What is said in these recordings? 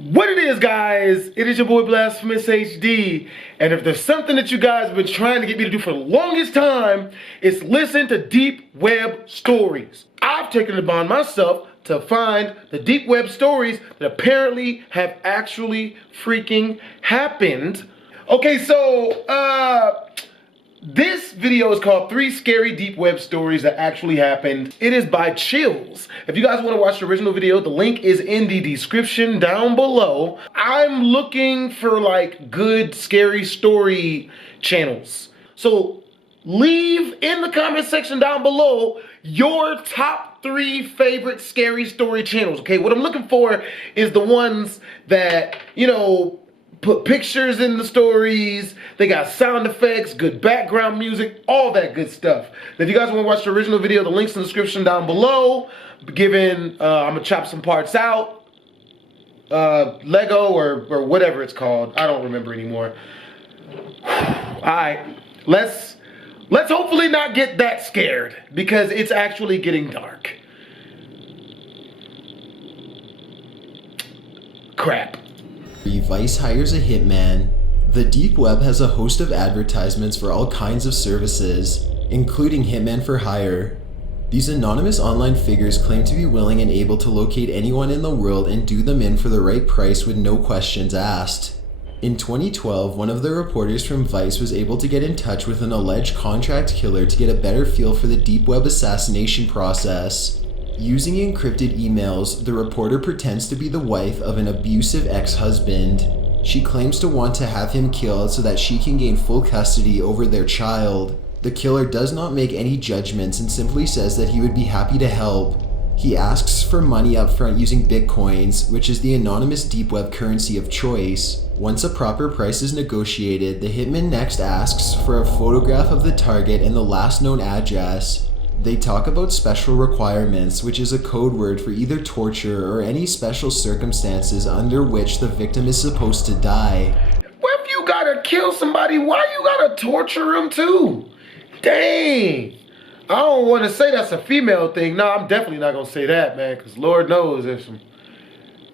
What it is, guys, it is your boy Blastphamoushd, and if there's something that you guys have been trying to get me to do for the longest time, it's listen to deep web stories. I've taken it upon myself to find the deep web stories that apparently have actually freaking happened. Okay, so, this video is called 3 Scary Deep Web Stories That Actually Happened. It is by Chills. If you guys want to watch the original video, the link is in the description down below. I'm looking for like good scary story channels. So leave in the comment section down below your top 3 favorite scary story channels, okay? What I'm looking for is the ones that, you know, put pictures in the stories, they got sound effects, good background music, all that good stuff. If you guys want to watch the original video, the link's in the description down below. I'm gonna chop some parts out, Lego or whatever it's called. I don't remember anymore. All right, let's hopefully not get that scared because it's actually getting dark. Crap. Vice hires a hitman. The deep web has a host of advertisements for all kinds of services, including hitmen for hire. These anonymous online figures claim to be willing and able to locate anyone in the world and do them in for the right price with no questions asked. In 2012, one of the reporters from Vice was able to get in touch with an alleged contract killer to get a better feel for the deep web assassination process. Using encrypted emails, the reporter pretends to be the wife of an abusive ex-husband. She claims to want to have him killed so that she can gain full custody over their child. The killer does not make any judgments and simply says that he would be happy to help. He asks for money up front using bitcoins, which is the anonymous deep web currency of choice. Once a proper price is negotiated, the hitman next asks for a photograph of the target and the last known address. They talk about special requirements, which is a code word for either torture or any special circumstances under which the victim is supposed to die. Well, if you gotta kill somebody, why you gotta torture them too? Dang. I don't want to say that's a female thing. No, I'm definitely not gonna say that, man, because Lord knows there's some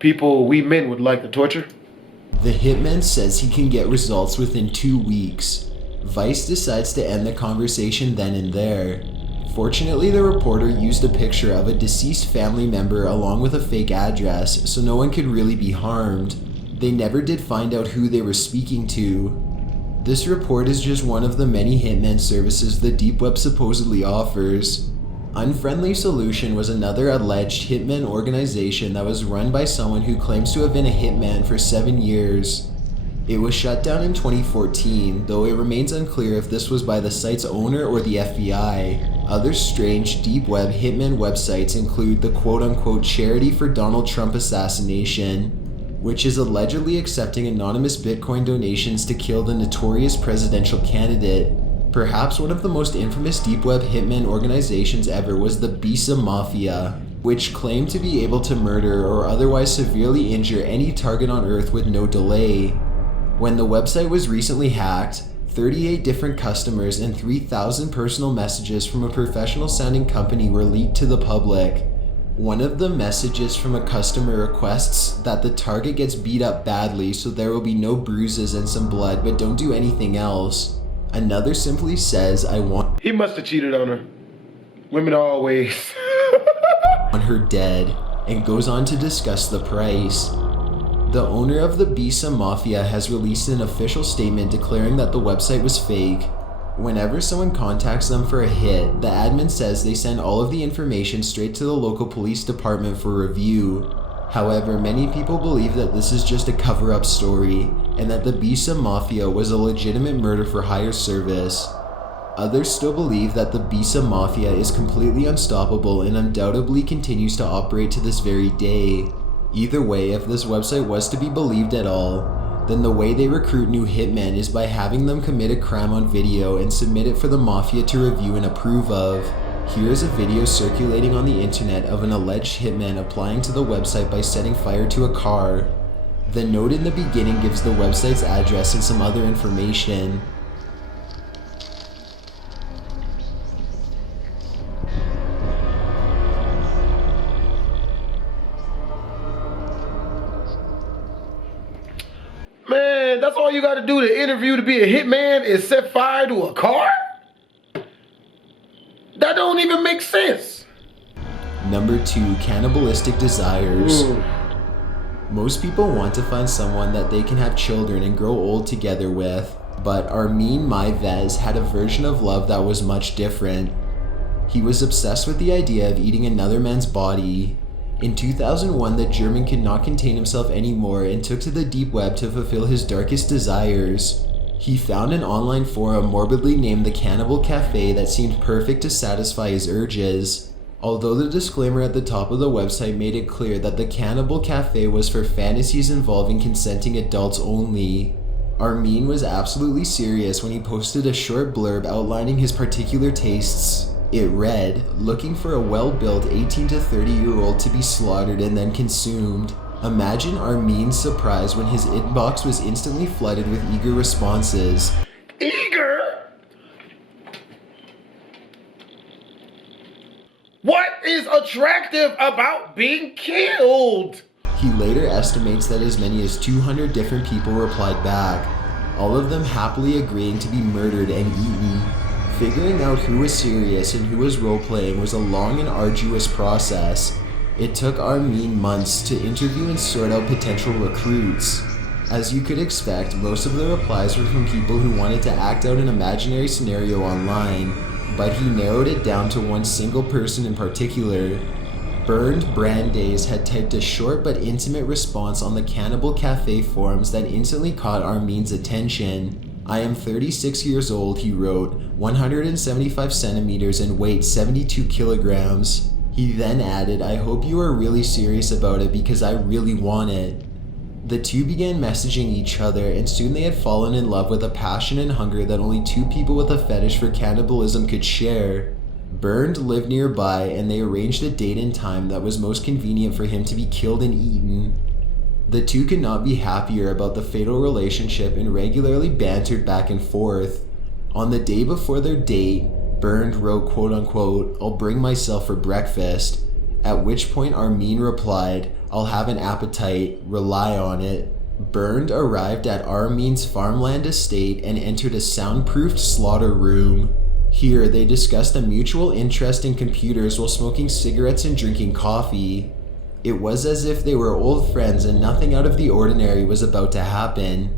people we men would like to torture. The hitman says he can get results within 2 weeks. Vice decides to end the conversation then and there. Fortunately, the reporter used a picture of a deceased family member along with a fake address, so no one could really be harmed. They never did find out who they were speaking to. This report is just one of the many hitman services the deep web supposedly offers. Unfriendly Solution was another alleged hitman organization that was run by someone who claims to have been a hitman for 7 years. It was shut down in 2014, though it remains unclear if this was by the site's owner or the FBI. Other strange deep web hitman websites include the quote-unquote Charity for Donald Trump Assassination, which is allegedly accepting anonymous Bitcoin donations to kill the notorious presidential candidate. Perhaps one of the most infamous deep web hitman organizations ever was the Bisa Mafia, which claimed to be able to murder or otherwise severely injure any target on Earth with no delay. When the website was recently hacked, 38 different customers and 3,000 personal messages from a professional-sounding company were leaked to the public. One of the messages from a customer requests that the target gets beat up badly so there will be no bruises and some blood, but don't do anything else. Another simply says, "I want..." He must have cheated on her. Women always. "on her dead," and goes on to discuss the price. The owner of the Bisa Mafia has released an official statement declaring that the website was fake. Whenever someone contacts them for a hit, the admin says they send all of the information straight to the local police department for review. However, many people believe that this is just a cover-up story, and that the Bisa Mafia was a legitimate murder for hire service. Others still believe that the Bisa Mafia is completely unstoppable and undoubtedly continues to operate to this very day. Either way, if this website was to be believed at all, then the way they recruit new hitmen is by having them commit a crime on video and submit it for the mafia to review and approve of. Here is a video circulating on the internet of an alleged hitman applying to the website by setting fire to a car. The note in the beginning gives the website's address and some other information. that's all you gotta do to interview to be a hitman is set fire to a car? That don't even make sense. Number 2, cannibalistic desires. Ooh. Most people want to find someone that they can have children and grow old together with, but Armin Maives had a version of love that was much different. He was obsessed with the idea of eating another man's body. In 2001, the German could not contain himself anymore and took to the deep web to fulfill his darkest desires. He found an online forum morbidly named the Cannibal Cafe that seemed perfect to satisfy his urges. Although the disclaimer at the top of the website made it clear that the Cannibal Cafe was for fantasies involving consenting adults only, Armin was absolutely serious when he posted a short blurb outlining his particular tastes. It read, "Looking for a well-built 18 to 30-year-old to be slaughtered and then consumed." Imagine Armin's surprise when his inbox was instantly flooded with eager responses. Eager? What is attractive about being killed? He later estimates that as many as 200 different people replied back, all of them happily agreeing to be murdered and eaten. Figuring out who was serious and who was role-playing was a long and arduous process. It took Armin months to interview and sort out potential recruits. As you could expect, most of the replies were from people who wanted to act out an imaginary scenario online, but he narrowed it down to one single person in particular. Bernd Brandes had typed a short but intimate response on the Cannibal Cafe forums that instantly caught Armin's attention. "I am 36 years old," he wrote, 175 centimeters and weight 72 kilograms. He then added, "I hope you are really serious about it because I really want it." The two began messaging each other, and soon they had fallen in love with a passion and hunger that only two people with a fetish for cannibalism could share. Bernd lived nearby, and they arranged a date and time that was most convenient for him to be killed and eaten. The two could not be happier about the fatal relationship and regularly bantered back and forth. On the day before their date, Bernd wrote, quote unquote, "I'll bring myself for breakfast," at which point Armin replied, "I'll have an appetite, rely on it." Bernd arrived at Armin's farmland estate and entered a soundproofed slaughter room. Here they discussed a mutual interest in computers while smoking cigarettes and drinking coffee. It was as if they were old friends and nothing out of the ordinary was about to happen.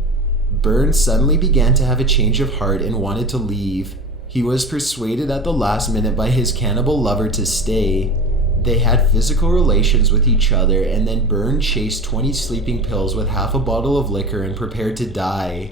Bernd suddenly began to have a change of heart and wanted to leave. He was persuaded at the last minute by his cannibal lover to stay. They had physical relations with each other, and then Bernd chased 20 sleeping pills with half a bottle of liquor and prepared to die.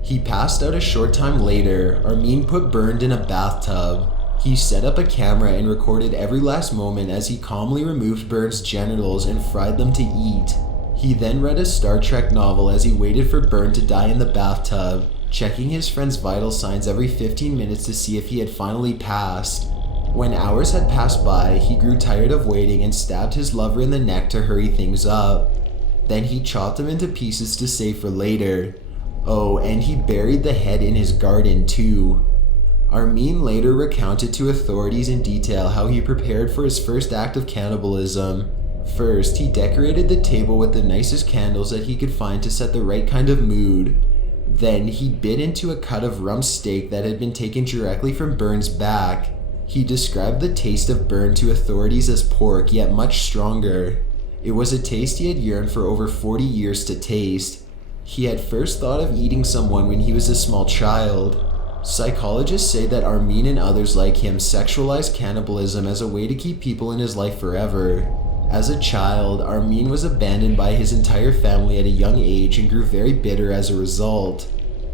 He passed out a short time later. Armin put Bernd in a bathtub. He set up a camera and recorded every last moment as he calmly removed Bernd's genitals and fried them to eat. He then read a Star Trek novel as he waited for Bernd to die in the bathtub, checking his friend's vital signs every 15 minutes to see if he had finally passed. When hours had passed by, he grew tired of waiting and stabbed his lover in the neck to hurry things up. Then he chopped him into pieces to save for later. Oh, and he buried the head in his garden too. Armin later recounted to authorities in detail how he prepared for his first act of cannibalism. First, he decorated the table with the nicest candles that he could find to set the right kind of mood. Then, he bit into a cut of rump steak that had been taken directly from Bernd's back. He described the taste of Bernd to authorities as pork, yet much stronger. It was a taste he had yearned for over 40 years to taste. He had first thought of eating someone when he was a small child. Psychologists say that Armin and others like him sexualized cannibalism as a way to keep people in his life forever. As a child, Armin was abandoned by his entire family at a young age and grew very bitter as a result.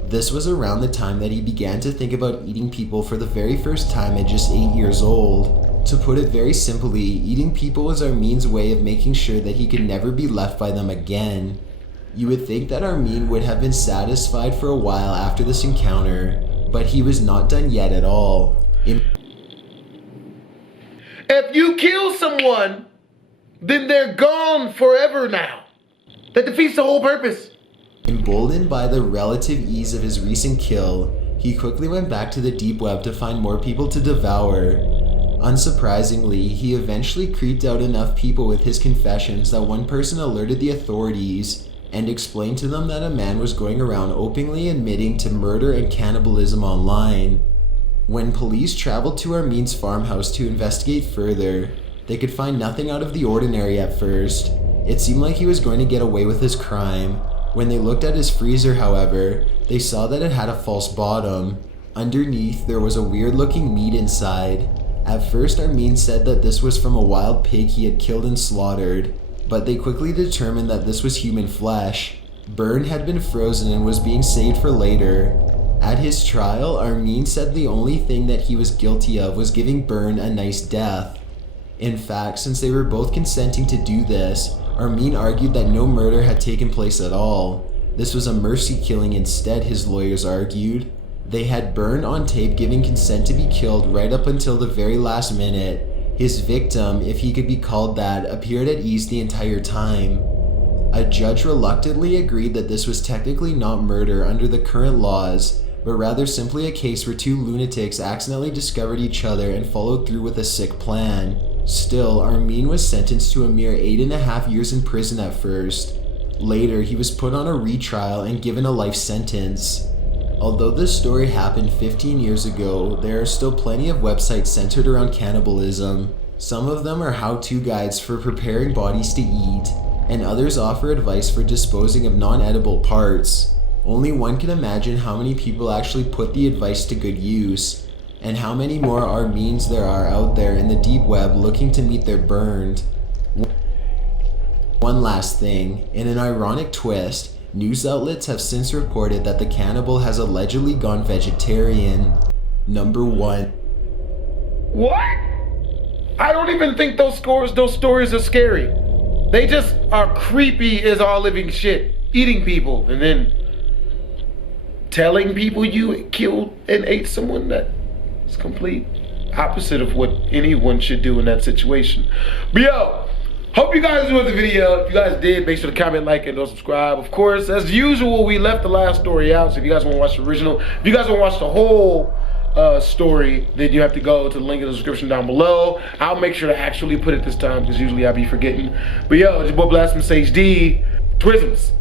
This was around the time that he began to think about eating people for the very first time at just 8 years old. To put it very simply, eating people was Armin's way of making sure that he could never be left by them again. You would think that Armin would have been satisfied for a while after this encounter, but he was not done yet at all. If you kill someone, then they're gone forever now. That defeats the whole purpose. Emboldened by the relative ease of his recent kill, he quickly went back to the deep web to find more people to devour. Unsurprisingly, he eventually creeped out enough people with his confessions that one person alerted the authorities. and explained to them that a man was going around openly admitting to murder and cannibalism online. When police traveled to Armin's farmhouse to investigate further, they could find nothing out of the ordinary at first. It seemed like he was going to get away with his crime. When they looked at his freezer, however, they saw that it had a false bottom. Underneath, there was a weird-looking meat inside. At first, Armin said that this was from a wild pig he had killed and slaughtered, but they quickly determined that this was human flesh. Bern had been frozen and was being saved for later. At his trial, Armin said the only thing that he was guilty of was giving Bern a nice death. In fact, since they were both consenting to do this, Armin argued that no murder had taken place at all. This was a mercy killing instead, his lawyers argued. They had Bern on tape giving consent to be killed right up until the very last minute. His victim, if he could be called that, appeared at ease the entire time. A judge reluctantly agreed that this was technically not murder under the current laws, but rather simply a case where two lunatics accidentally discovered each other and followed through with a sick plan. Still, Armin was sentenced to a mere 8.5 years in prison at first. Later, he was put on a retrial and given a life sentence. Although this story happened 15 years ago, there are still plenty of websites centered around cannibalism. Some of them are how-to guides for preparing bodies to eat, and others offer advice for disposing of non-edible parts. Only one can imagine how many people actually put the advice to good use, and how many more Armins there are out there in the deep web looking to meet their burned. One last thing, in an ironic twist, news outlets have since reported that the cannibal has allegedly gone vegetarian. Number 1. What? I don't even think those stories are scary. They just are creepy as all living shit. Eating people and then telling people you killed and ate someone. That is complete opposite of what anyone should do in that situation. But yo, hope you guys enjoyed the video. If you guys did, make sure to comment, like, and subscribe. Of course, as usual, we left the last story out, so if you guys want to watch the original, if you guys want to watch the whole story, then you have to go to the link in the description down below. I'll make sure to actually put it this time, because usually I be forgetting. But yo, it's your boy Blastphamoushd. Twisms.